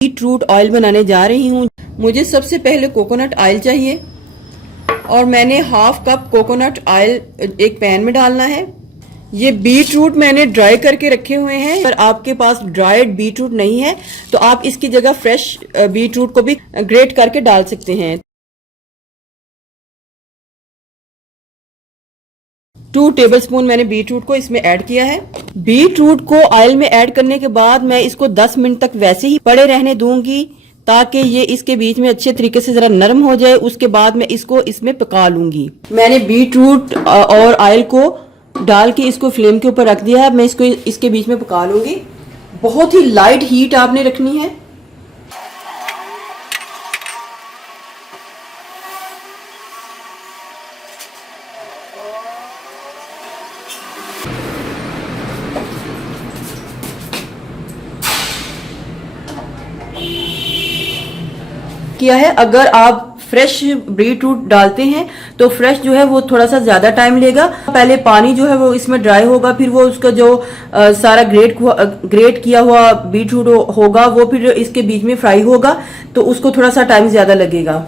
Beetroot oil बनाने जा रही हूँ। मुझे सबसे पहले कोकोनट ऑयल चाहिए और मैंने हाफ कप कोकोनट ऑयल एक पैन में डालना है। ये बीटरूट मैंने ड्राई करके रखे हुए हैं। अगर आपके पास ड्राइड बीटरूट नहीं है तो आप इसकी जगह फ्रेश बीटरूट को भी ग्रेट करके डाल सकते हैं। 2 टेबलस्पून मैंने बीटरूट को इसमें ऐड किया है। बीटरूट को ऑयल में ऐड करने के बाद मैं इसको 10 मिनट तक वैसे ही पड़े रहने दूंगी ताकि ये इसके बीच में अच्छे तरीके से जरा नरम हो जाए। उसके बाद मैं इसको इसमें पका लूंगी। मैंने बीटरूट और ऑयल को डाल के इसको फ्लेम के ऊपर रख दिया है। मैं इसको इसके बीच में पका लूंगी। बहुत ही लाइट हीट आपने रखनी है। किया है। अगर आप फ्रेश बीटरूट डालते हैं तो फ्रेश जो है वो थोड़ा सा ज्यादा टाइम लेगा। पहले पानी जो है वो इसमें ड्राई होगा, फिर वो उसका जो सारा ग्रेट किया हुआ बीटरूट होगा वो फिर इसके बीच में फ्राई होगा, तो उसको थोड़ा सा टाइम ज्यादा लगेगा।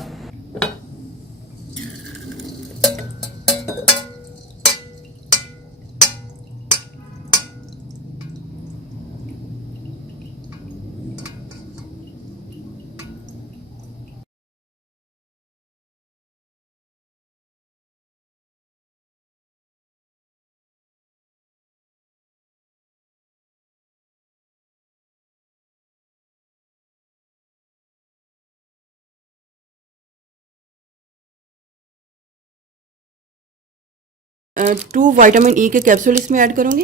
टू विटामिन ई के कैप्सूल इसमें ऐड करूंगी।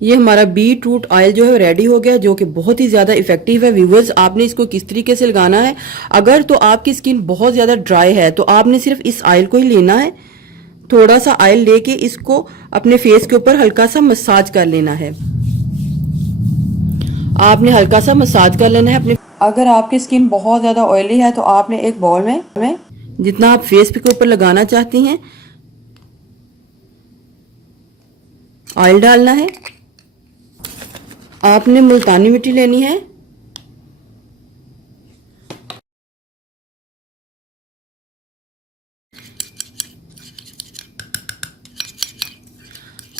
ये हमारा बीटरूट ऑयल जो है रेडी हो गया, जो कि बहुत ही ज़्यादा इफेक्टिव है। व्यूवर्स, आपने इसको किस तरीके से लगाना है, अगर तो आपकी स्किन बहुत ज़्यादा ड्राई है तो आपने सिर्फ इस ऑयल को ही लेना है। थोड़ा सा ऑयल लेके इसको अपने फेस के ऊपर हल्का सा मसाज कर लेना है। आपने हल्का सा मसाज कर लेना है अपने। अगर आपकी स्किन बहुत ज़्यादा ऑयली है तो आपने एक बाउल में जितना आप फेस के ऊपर लगाना चाहती हैं ऑयल डालना है। आपने मुल्तानी मिट्टी लेनी है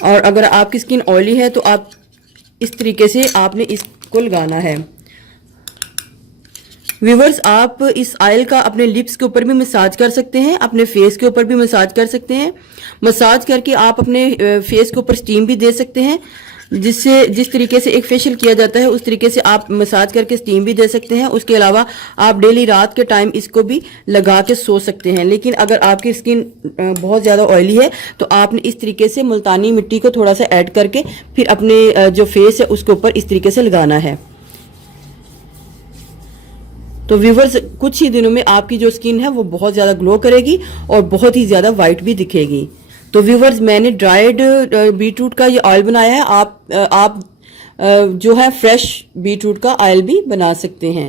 और अगर आपकी स्किन ऑयली है तो आप इस तरीके से आपने इसको लगाना है। व्यूवर्स, आप इस ऑयल का अपने लिप्स के ऊपर भी मसाज कर सकते हैं, अपने फेस के ऊपर भी मसाज कर सकते हैं। मसाज करके आप अपने फेस के ऊपर स्टीम भी दे सकते हैं। जिस तरीके से एक फेशियल किया जाता है उस तरीके से आप मसाज करके स्टीम भी दे सकते हैं। उसके अलावा आप डेली रात के टाइम इसको भी लगा के सो सकते हैं। लेकिन अगर आपकी स्किन बहुत ज़्यादा ऑयली है तो आपने इस तरीके से मुल्तानी मिट्टी को थोड़ा सा ऐड करके फिर अपने जो फेस है उसके ऊपर इस तरीके से लगाना है। तो व्यूवर्स, कुछ ही दिनों में आपकी जो स्किन है वो बहुत ज़्यादा ग्लो करेगी और बहुत ही ज़्यादा वाइट भी दिखेगी। तो व्यूवर्स, मैंने ड्राइड बीटरूट का ये ऑयल बनाया है। आप जो है फ्रेश बीटरूट का ऑयल भी बना सकते हैं।